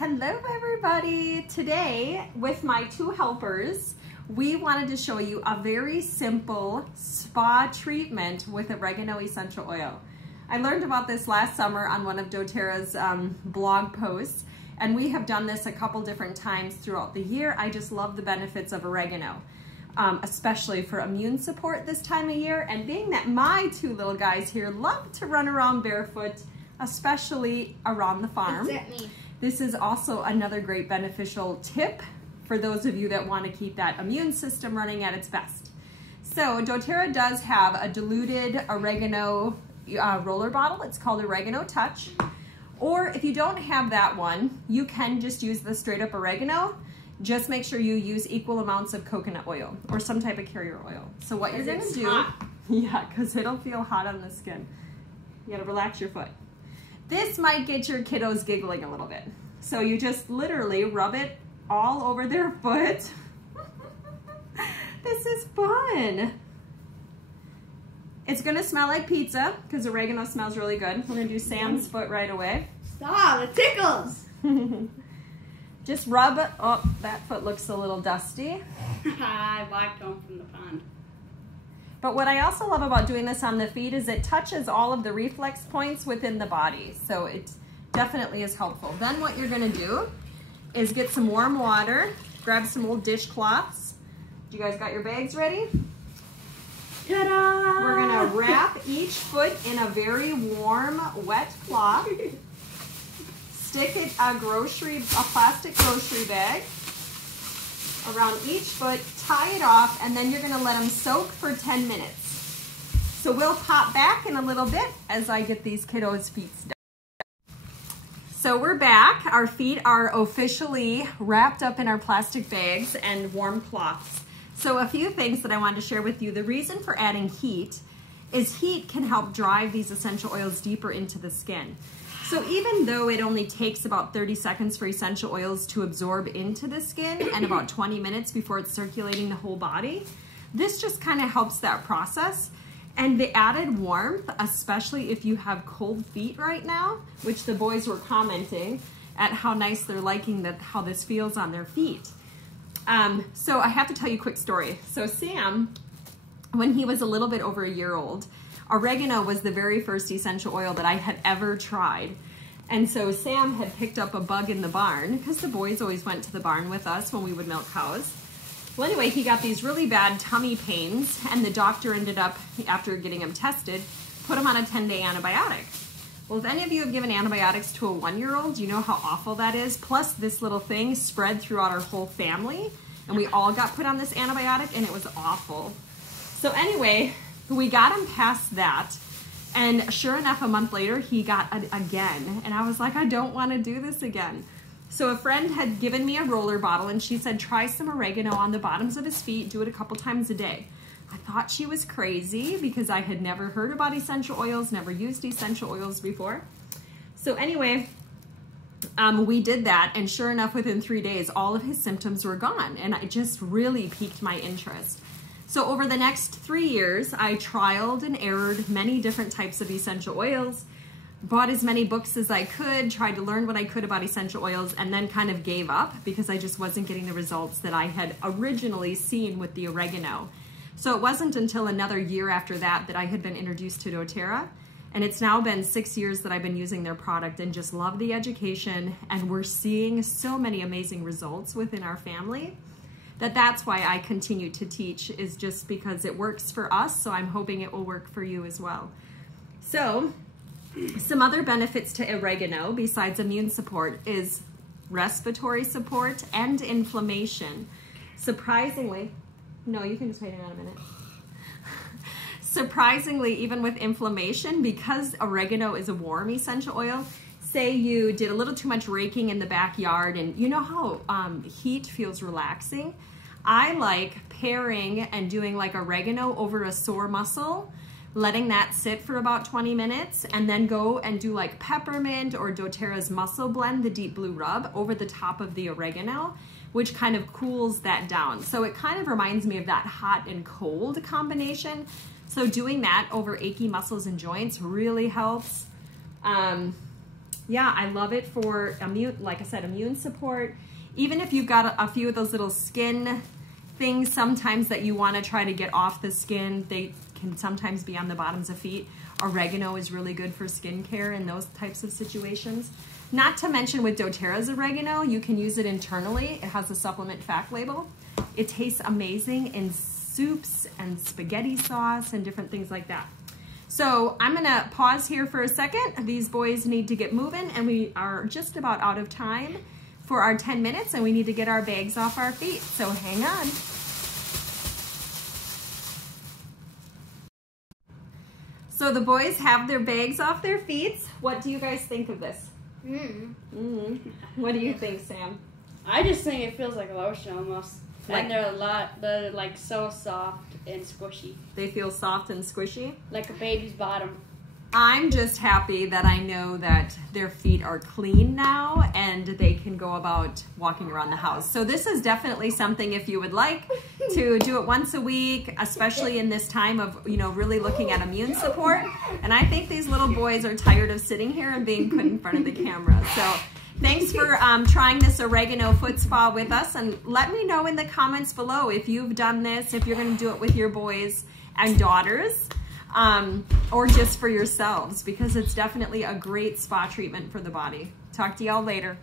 Hello everybody! Today with my two helpers we wanted to show you a very simple spa treatment with oregano essential oil. I learned about this last summer on one of doTERRA's blog posts, and we have done this a couple different times throughout the year. I just love the benefits of oregano, especially for immune support this time of year, and being that my two little guys here love to run around barefoot, especially around the farm. Except me. This is also another great beneficial tip for those of you that want to keep that immune system running at its best. So doTERRA does have a diluted oregano roller bottle. It's called Oregano Touch. Or if you don't have that one, you can just use the straight up oregano. Just make sure you use equal amounts of coconut oil or some type of carrier oil. So what you're going to do, hot. Yeah, because it'll feel hot on the skin. You got to relax your foot. This might get your kiddos giggling a little bit. So you just literally rub it all over their foot. This is fun. It's gonna smell like pizza because oregano smells really good. We're gonna do Sam's foot right away. Stop, it tickles. Just rub it. Oh, that foot looks a little dusty. I walked home from the pond. But what I also love about doing this on the feet is it touches all of the reflex points within the body. So it definitely is helpful. Then what you're gonna do is get some warm water, grab some old dishcloths. You guys got your bags ready? Ta-da! We're gonna wrap each foot in a very warm, wet cloth. Stick it a plastic grocery bag around each foot, tie it off, and then you're gonna let them soak for 10 minutes. So we'll pop back in a little bit as I get these kiddos' feet done. So we're back. Our feet are officially wrapped up in our plastic bags and warm cloths. So a few things that I wanted to share with you. The reason for adding heat is heat can help drive these essential oils deeper into the skin. So even though it only takes about 30 seconds for essential oils to absorb into the skin and about 20 minutes before it's circulating the whole body, this just kind of helps that process. And the added warmth, especially if you have cold feet right now, which the boys were commenting at how nice they're liking how this feels on their feet. So I have to tell you a quick story. So Sam, when he was a little bit over a year old, oregano was the very first essential oil that I had ever tried. And so Sam had picked up a bug in the barn because the boys always went to the barn with us when we would milk cows. Well, anyway, he got these really bad tummy pains, and the doctor ended up, after getting him tested, put him on a 10-day antibiotic. Well, if any of you have given antibiotics to a 1-year-old, you know how awful that is. Plus, this little thing spread throughout our whole family, and we all got put on this antibiotic, and it was awful. So anyway, we got him past that, and sure enough, a month later, he got it again, and I was like, I don't want to do this again. So a friend had given me a roller bottle, and she said, try some oregano on the bottoms of his feet, do it a couple times a day. I thought she was crazy because I had never heard about essential oils, never used essential oils before. So anyway, we did that, and sure enough, within 3 days, all of his symptoms were gone, and it just really piqued my interest. So over the next 3 years, I trialed and errored many different types of essential oils, bought as many books as I could, tried to learn what I could about essential oils, and then kind of gave up because I just wasn't getting the results that I had originally seen with the oregano. So it wasn't until another year after that that I had been introduced to doTERRA, and it's now been 6 years that I've been using their product and just love the education, and we're seeing so many amazing results within our family that's why I continue to teach, is just because it works for us, so I'm hoping it will work for you as well. So some other benefits to oregano besides immune support is respiratory support and inflammation. Surprisingly, no, you can just wait around a minute. Surprisingly, even with inflammation, because oregano is a warm essential oil, say you did a little too much raking in the backyard, and you know how heat feels relaxing? I like pairing and doing like oregano over a sore muscle, letting that sit for about 20 minutes, and then go and do like peppermint or doTERRA's Muscle Blend, the deep blue rub, over the top of the oregano, which kind of cools that down. So it kind of reminds me of that hot and cold combination. So doing that over achy muscles and joints really helps. Yeah, I love it for immune, like I said, immune support. Even if you've got a few of those little skin things sometimes that you want to try to get off the skin, they can sometimes be on the bottoms of feet. Oregano is really good for skincare in those types of situations. Not to mention with doTERRA's oregano, you can use it internally. It has a supplement fact label. It tastes amazing in soups and spaghetti sauce and different things like that. So I'm gonna pause here for a second. These boys need to get moving and we are just about out of time for our 10 minutes and we need to get our bags off our feet. So hang on. So the boys have their bags off their feet. What do you guys think of this? What do you think, Sam? I just think it feels like lotion almost. Like, and they're like so soft and squishy. They feel soft and squishy? Like a baby's bottom. I'm just happy that I know that their feet are clean now and they can go about walking around the house. So this is definitely something if you would like to do it once a week, especially in this time of, you know, really looking at immune support. And I think these little boys are tired of sitting here and being put in front of the camera. So thanks for trying this Oregano Foot Spa with us, and let me know in the comments below if you've done this, if you're going to do it with your boys and daughters, or just for yourselves, because it's definitely a great spa treatment for the body. Talk to y'all later.